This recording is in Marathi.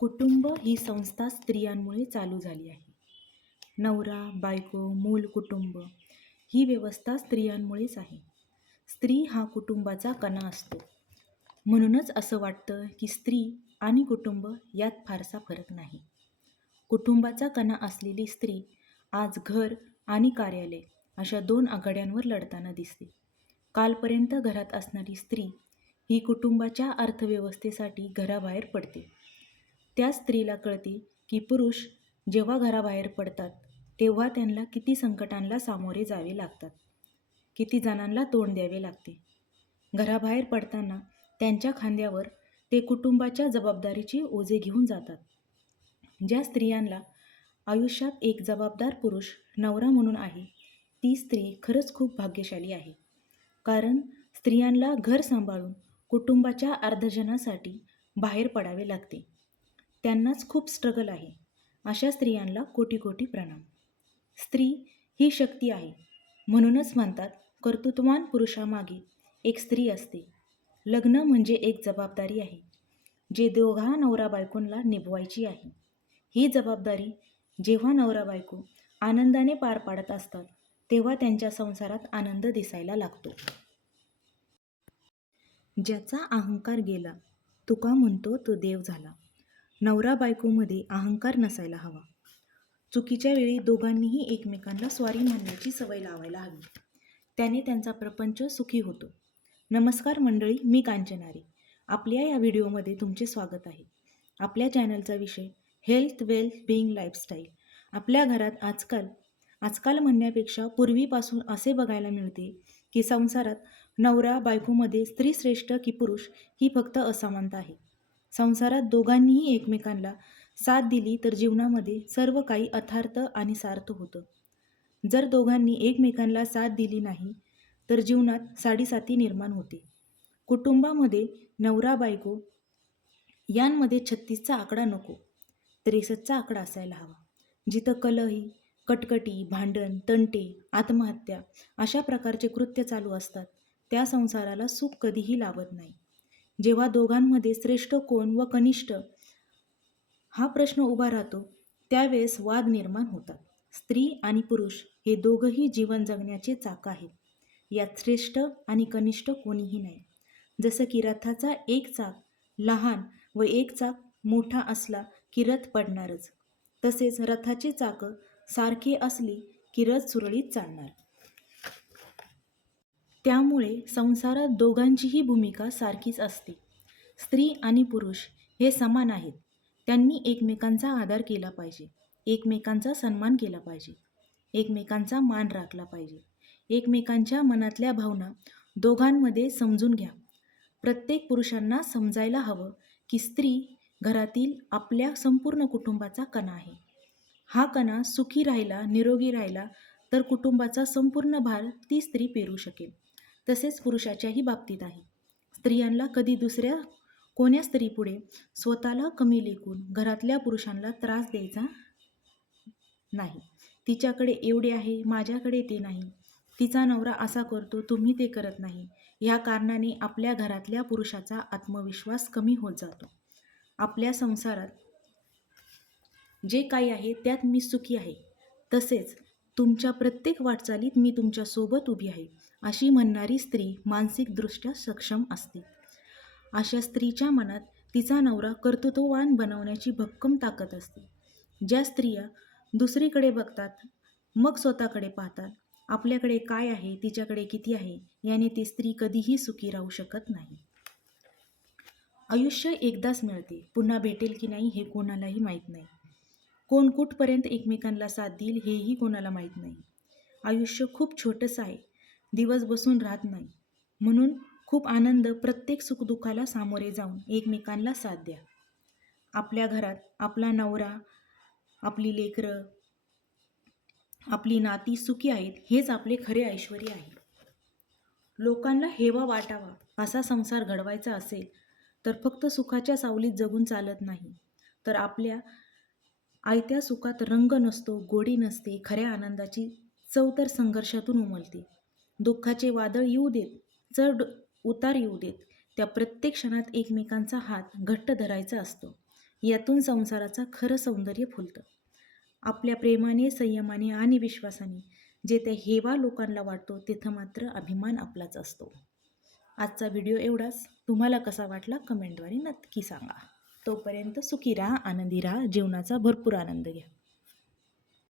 कुटुंब ही संस्था स्त्रियांमुळे चालू झाली आहे. नवरा, बायको, मूल कुटुंब ही व्यवस्था स्त्रियांमुळेच आहे. स्त्री हा कुटुंबाचा कणा असतो. म्हणूनच असं वाटतं की स्त्री आणि कुटुंब यात फारसा फरक नाही. कुटुंबाचा कणा असलेली स्त्री आज घर आणि कार्यालय अशा दोन आघाड्यांवर लढताना दिसते. कालपर्यंत घरात असणारी स्त्री ही कुटुंबाच्या अर्थव्यवस्थेसाठी घराबाहेर पडते. त्या स्त्रीला कळते की पुरुष जेव्हा घराबाहेर पडतात तेव्हा त्यांना किती संकटांना सामोरे जावे लागतात, किती जणांना तोंड द्यावे लागते. घराबाहेर पडताना त्यांच्या खांद्यावर ते कुटुंबाच्या जबाबदारीची ओझे घेऊन जातात. ज्या स्त्रियांना आयुष्यात एक जबाबदार पुरुष नवरा म्हणून आहे, ती स्त्री खरंच खूप भाग्यशाली आहे. कारण स्त्रियांना घर सांभाळून कुटुंबाच्या अर्थार्जनासाठी बाहेर पडावे लागते. त्यांनाच खूप स्ट्रगल आहे. अशा स्त्रियांना कोटी कोटी प्रणाम. स्त्री ही शक्ती आहे. म्हणूनच म्हणतात, कर्तृत्ववान पुरुषामागे एक स्त्री असते. लग्न म्हणजे एक जबाबदारी आहे, जे दोघा नवरा बायकोंना निभवायची आहे. ही जबाबदारी जेव्हा नवरा बायको आनंदाने पार पाडत असतात तेव्हा त्यांच्या संसारात आनंद दिसायला लागतो. ज्याचा अहंकार गेला तुका म्हणतो तो देव झाला. नवरा बायकोमध्ये अहंकार नसायला हवा. चुकीच्या वेळी दोघांनीही एकमेकांना स्वारी म्हणण्याची सवय लावायला हवी. त्याने त्यांचा प्रपंच सुखी होतो. नमस्कार मंडळी, मी कांचनारी. आपल्या या व्हिडिओमध्ये तुमचे स्वागत आहे. आपल्या चॅनलचा विषय हेल्थ, वेल्थ, बिईंग, लाईफस्टाईल. आपल्या घरात आजकाल म्हणण्यापेक्षा पूर्वीपासून असे बघायला मिळते की संसारात नवरा बायकोमध्ये स्त्री श्रेष्ठ की पुरुष ही फक्त असमानता आहे. संसारात दोघांनीही एकमेकांना साथ दिली तर जीवनामध्ये सर्व काही अर्थार्थ आणि सार्थ होतं. जर दोघांनी एकमेकांना साथ दिली नाही तर जीवनात साडीसाती निर्माण होते. कुटुंबामध्ये नवरा बायको यांमध्ये 36चा आकडा नको, 63चा आकडा असायला हवा. जिथं कलही, कटकटी, भांडण, तंटे, आत्महत्या अशा प्रकारचे कृत्य चालू असतात त्या संसाराला सुख कधीही लाभत नाही. जेव्हा दोघांमध्ये श्रेष्ठ कोण व कनिष्ठ हा प्रश्न उभा राहतो त्यावेळेस वाद निर्माण होतात. स्त्री आणि पुरुष हे दोघंही जीवन जगण्याचे चाक आहेत. यात श्रेष्ठ आणि कनिष्ठ कोणीही नाही. जसं की रथाचा एक चाक लहान व एक चाक मोठा असला की रथ पडणारच, तसेच रथाची चाकं सारखी असली की रथ सुरळीत चालणार. त्यामुळे संसारात दोघांचीही भूमिका सारखीच असते. स्त्री आणि पुरुष हे समान आहेत. त्यांनी एकमेकांचा आदर केला पाहिजे, एकमेकांचा सन्मान केला पाहिजे, एकमेकांचा मान राखला पाहिजे. एकमेकांच्या मनातल्या भावना दोघांमध्ये समजून घ्या. प्रत्येक पुरुषांना समजायला हवं की स्त्री घरातील आपल्या संपूर्ण कुटुंबाचा कणा आहे. हा कणा सुखी राहिला, निरोगी राहिला तर कुटुंबाचा संपूर्ण भार ती स्त्री पेरू शकेल. तसेच पुरुषाच्याही बाबतीत आहे. स्त्रियांना कधी दुसऱ्या कोण्या स्त्रीपुढे स्वतःला कमी लेखून घरातल्या पुरुषांना त्रास द्यायचा नाही. तिच्याकडे एवढे आहे, माझ्याकडे ते नाही, तिचा नवरा असा करतो, तुम्ही ते करत नाही, ह्या कारणाने आपल्या घरातल्या पुरुषाचा आत्मविश्वास कमी होत जातो. आपल्या संसारात जे काही आहे त्यात मी सुखी आहे, तसेच तुमच्या प्रत्येक वाटचालीत मी तुमच्यासोबत उभी आहे अशी म्हणणारी स्त्री मानसिकदृष्ट्या सक्षम असते. अशा स्त्रीच्या मनात तिचा नवरा कर्तृत्ववान बनवण्याची भक्कम ताकद असते. ज्या स्त्रिया दुसरीकडे बघतात मग स्वतःकडे पाहतात, आपल्याकडे काय आहे, तिच्याकडे किती आहे, याने ती स्त्री कधीही सुखी राहू शकत नाही. आयुष्य एकदाच मिळते, पुन्हा भेटेल की नाही हे कोणालाही माहीत नाही. कोण कुठपर्यंत एकमेकांना साथ देईल हेही कोणाला माहीत नाही. आयुष्य खूप छोटंसं आहे, दिवस बसून राहत नाही. म्हणून खूप आनंद प्रत्येक सुखदुःखाला सामोरे जाऊन एकमेकांना साथ द्या. आपल्या घरात आपला नवरा, आपली लेकरं, आपली नाती सुखी आहेत हेच आपले खरे ऐश्वर्य आहे. लोकांना हेवा वाटावा असा संसार घडवायचा असेल तर फक्त सुखाच्या सावलीत जगून चालत नाही, तर आपल्या आयत्या सुखात रंग नसतो, गोडी नसते. खऱ्या आनंदाची चव तर संघर्षातून उमलते. दुःखाचे वादळ येऊ देत, चढ उतार येऊ देत, त्या प्रत्येक क्षणात एकमेकांचा हात घट्ट धरायचा असतो. यातून संसाराचं खरं सौंदर्य फुलतं. आपल्या प्रेमाने, संयमाने आणि विश्वासाने जेथे हेवा लोकांना वाटतो तिथं मात्र अभिमान आपलाच असतो. आजचा व्हिडिओ एवढाच. तुम्हाला कसा वाटला कमेंटद्वारे नक्की सांगा. तोपर्यंत सुखी राहा, आनंदी राहा, जीवनाचा भरपूर आनंद घ्या.